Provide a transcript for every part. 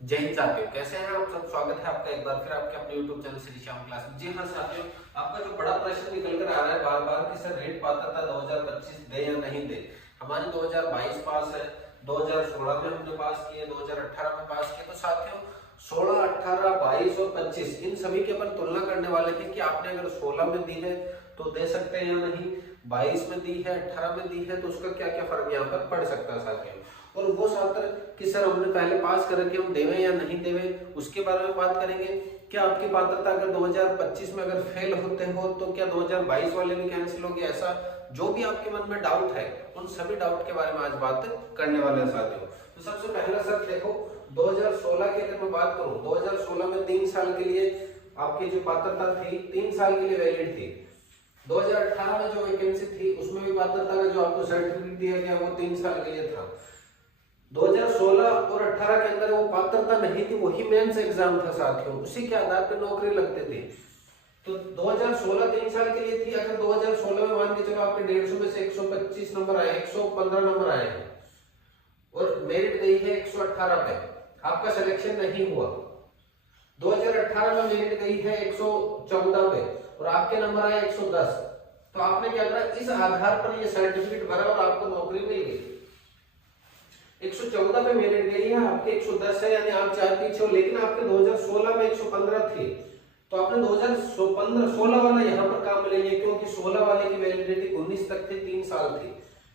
जय हिंद साथियों, कैसे हैं आप सब। स्वागत है आपका एक बार फिर आपके अपने YouTube channel Shri Shyam class में। जी हाँ साथियों, आपका जो बड़ा प्रश्न निकल कर आ रहा है बार बार कि सर रेट पात्रता 2025 दे या नहीं दे। हमारी 2022 पास है, 2016 में हमने पास किए, 2018 में पास किए। तो साथियों 16, 18, 22 और 25 इन सभी की अपन तुलना करने वाले हैं कि आपने अगर 16 में दी है तो दे सकते हैं या नहीं, 22 में दी है, 18 में दी है तो उसका क्या क्या फर्क यहाँ पर पड़ सकता है साथियों। और वो छात्र कि सर हमने पहले पास करके हम देवे या नहीं देवे उसके बारे में बात करेंगे। क्या आपकी पात्रता अगर 2025 में अगर फेल होते हो तो क्या 2022 वाले भी कैंसिल होगी, ऐसा जो भी आपके मन में डाउट है उन सभी डाउट के बारे में आज बात करने वाले हैं साथियों। तो सबसे पहला सर देखो, 2016 की अगर मैं बात करूं, 2016 में 3 साल के लिए आपकी जो पात्रता थी 3 साल के लिए वैलिड थी। 2018 में जो वैकेंसी थी उसमें भी पात्रता का जो आपको सर्टिफिकेट दिया गया वो 3 साल के लिए था। 2016 और 18 के अंदर वो पात्रता नहीं थी, वही मेंस एग्जाम था साथियों, उसी के आधार पर नौकरी लगते थे। तो 2016 3 साल के लिए थी। अगर 2016 में मान के चलो आपके 150 में से 125 नंबर आए, 115 नंबर आए हैं और मेरिट गई है 118 पे, आपका सिलेक्शन नहीं हुआ। 2018 में मेरिट गई है 114 पे और आपके नंबर आए 110, तो आपने क्या करा, इस आधार पर ये सर्टिफिकेट भरा और आपको नौकरी मिल गई। 114 पे मेरिट गई है, आपके 110 है, यानी आप 4 पीछे हो। लेकिन आपके 2016 में 115 थी, तो आपने 2016 वाला यहाँ पर काम ले लिया, क्योंकि 16 वाले की वैलिडिटी 19 तक थी, 3 साल थी,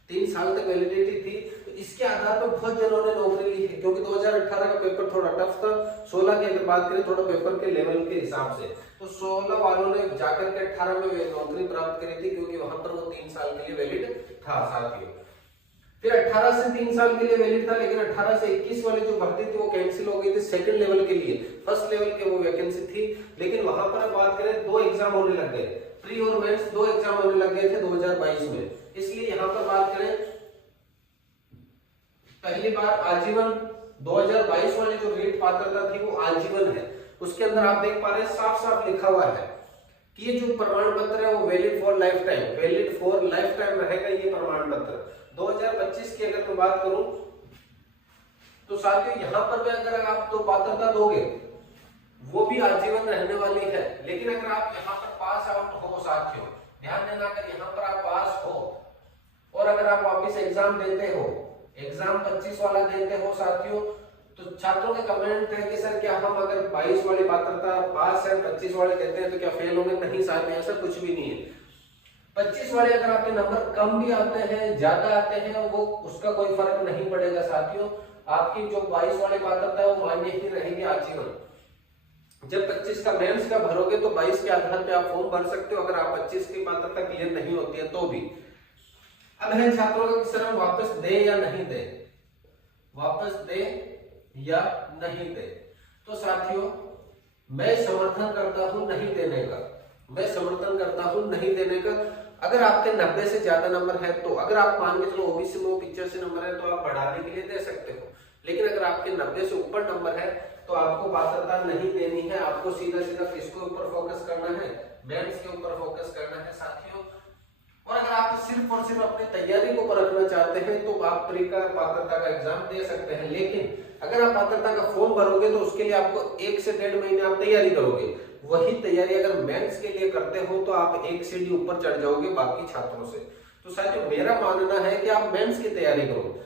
3 साल तक वैलिडिटी थी। तो इसके आधार पर बहुत जनों ने नौकरी ली है, क्योंकि 2018 का पेपर थोड़ा टफ था। 16 की अगर बात करें थोड़ा पेपर के लेवल के हिसाब से, तो 16 वालों ने जाकर के 18 में नौकरी प्राप्त करी थी, क्योंकि वहां पर वो 3 साल के लिए वैलिड था साथियों। फिर 18 से 3 साल के लिए वैलिड था, लेकिन 18 से 21 वाली जो भर्ती थी वो कैंसिल हो गई थी। सेकंड लेवल के लिए, फर्स्ट लेवल के वो वैकेंसी थी, लेकिन वहां पर बात करें 2 एग्जाम होने लग गए, प्री और मेंस 2 एग्जाम होने लग गए थे 2022 में। इसलिए यहां पर बात करें पहली बार आजीवन 2022 वाली जो रेट पात्रता थी वो आजीवन है। उसके अंदर आप देख पा रहे हैं साफ साफ लिखा हुआ है कि ये जो प्रमाण पत्र है वो valid for life time, valid for life time रहेगा ये प्रमाण पत्र। 2025 की अगर मैं बात करूं तो साथियों यहां पर भी अगर आप तो पात्रता दोगे वो भी आजीवन रहने वाली है। लेकिन अगर आप यहां पर पास आउट हो साथियों, ध्यान देना, अगर यहां पर आप पास हो और अगर आप वापस एग्जाम देते हो, एग्जाम 25 वाला देते हो साथियों, तो छात्रों के कमेंट है कि सर क्या हम अगर 22 वाली पात्रता पास है 25 वाले देते हैं तो क्या फेल होंगे। नहीं साथियों, ऐसा कुछ भी नहीं है। 25 वाले अगर आपके नंबर कम भी आते हैं, ज्यादा आते हैं, वो उसका कोई फर्क नहीं पड़ेगा साथियों। आपकी जो 22 वाली पात्रता है वो मान्य ही रहेगी आजीवन। जब 25 का मेंस का भरोगे तो 22 के आधार पे आप फॉर्म भर सकते हो, अगर आप 25 की पात्रता क्लियर नहीं होती है तो भी। अब है छात्रों का कि सर हम वापस दे या नहीं दे, वापस दे या नहीं दे। तो साथियों मैं समर्थन करता हूं नहीं देने का, मैं समर्थन करता हूं नहीं देने का। अगर आपके 90 से ज्यादा नंबर है तो, अगर आप मान के चलो ओबीसी में 85 नंबर है तो आप बढ़ाने के लिए दे सकते हो। लेकिन अगर आपके 90 से ऊपर नंबर है तो आपको पात्रता नहीं देनी है। आपको सीधा सीधा किसके ऊपर फोकस करना है, मेंस के ऊपर फोकस करना है साथियों। और अगर आप सिर्फ और सिर्फ अपनी तैयारी को परखना चाहते हैं तो आप प्री का पात्रता का एग्जाम दे सकते हैं। लेकिन अगर आप पात्रता का फॉर्म भरोगे तो उसके लिए आपको 1 से 1.5 महीने आप तैयारी करोगे। वही तैयारी अगर मेंस के लिए करते हो तो आप 1 सीढ़ी ऊपर चढ़ जाओगे बाकी छात्रों से। तो साथियों मेरा मानना है कि आप मेंस की तैयारी करो।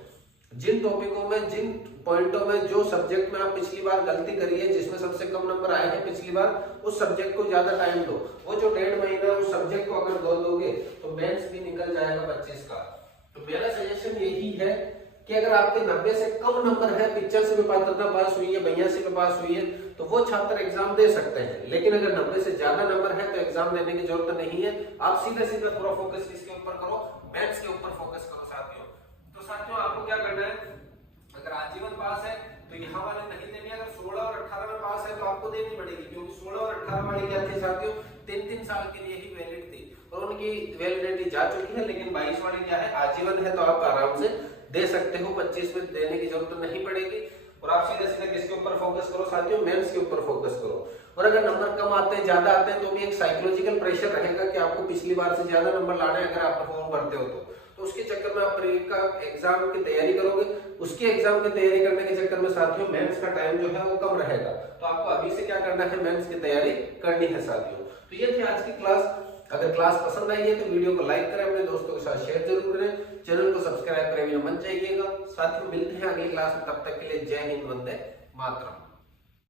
जिन टॉपिकों में, जिन पॉइंटों में, जो सब्जेक्ट में आप पिछली बार गलती करी है, जिसमें सबसे कम नंबर आए हैं पिछली बार, उस सब्जेक्ट को ज्यादा टाइम दो। वो जो 1.5 महीना उस सब्जेक्ट को अगर दोगे तो मेंस भी निकल जाएगा 25 का। तो मेरा सजेशन यही है कि अगर आपके 90 से कम नंबर है, 85 में पात्रता पास हुई है, 82 में पास हुई है, तो वो छात्र एग्जाम दे सकते हैं। लेकिन अगर 90 से ज्यादा नंबर है तो एग्जाम देने की जरूरत नहीं है। आप सीधा सीधा पूरा फोकस किसके ऊपर करो, मेंस के ऊपर फोकस करो साथियों। तो साथियों आपको क्या करना है, अगर आजीवन पास है तो यहाँ वाले नहीं देनी। अगर 16 और 18 में पास है तो आपको देनी पड़ेगी, क्योंकि 16 और 18 वाली क्या थी साथियों, 3-3 साल के लिए ही वैलिड थी और उनकी वैलिडिटी जा चुकी है। लेकिन 22 वाली क्या है, आजीवन है, तो आप आराम से दे सकते हो। 25 में देने की जरूरत नहीं पड़ेगी। और आप सीधे सीधे किसके ऊपर फोकस करो साथियों, मेंस के ऊपर फोकस करो। और अगर नंबर कम आते हैं, ज्यादा आते हैं, तो भी एक साइकोलॉजिकल प्रेशर रहेगा कि आपको पिछली बार से ज्यादा नंबर लाना है अगर आप फॉर्म भरते हो तो उसके चक्कर में आप प्री का एग्जाम की तैयारी करोगे उसके एग्जाम की तैयारी करने के चक्कर में साथियों मेंस का टाइम जो है वो कम रहेगा, तो आपको अभी से क्या करना है, मेंस की तैयारी करनी है साथियों। तो ये थी आज की क्लास। अगर क्लास पसंद आई है तो वीडियो को लाइक करें, अपने दोस्तों के साथ शेयर जरूर करें, चैनल को सब्सक्राइब करें बिना मत जाइएगा। साथियों मिलते हैं अगली क्लास में, तब तक के लिए जय हिंद, वंदे मातरम।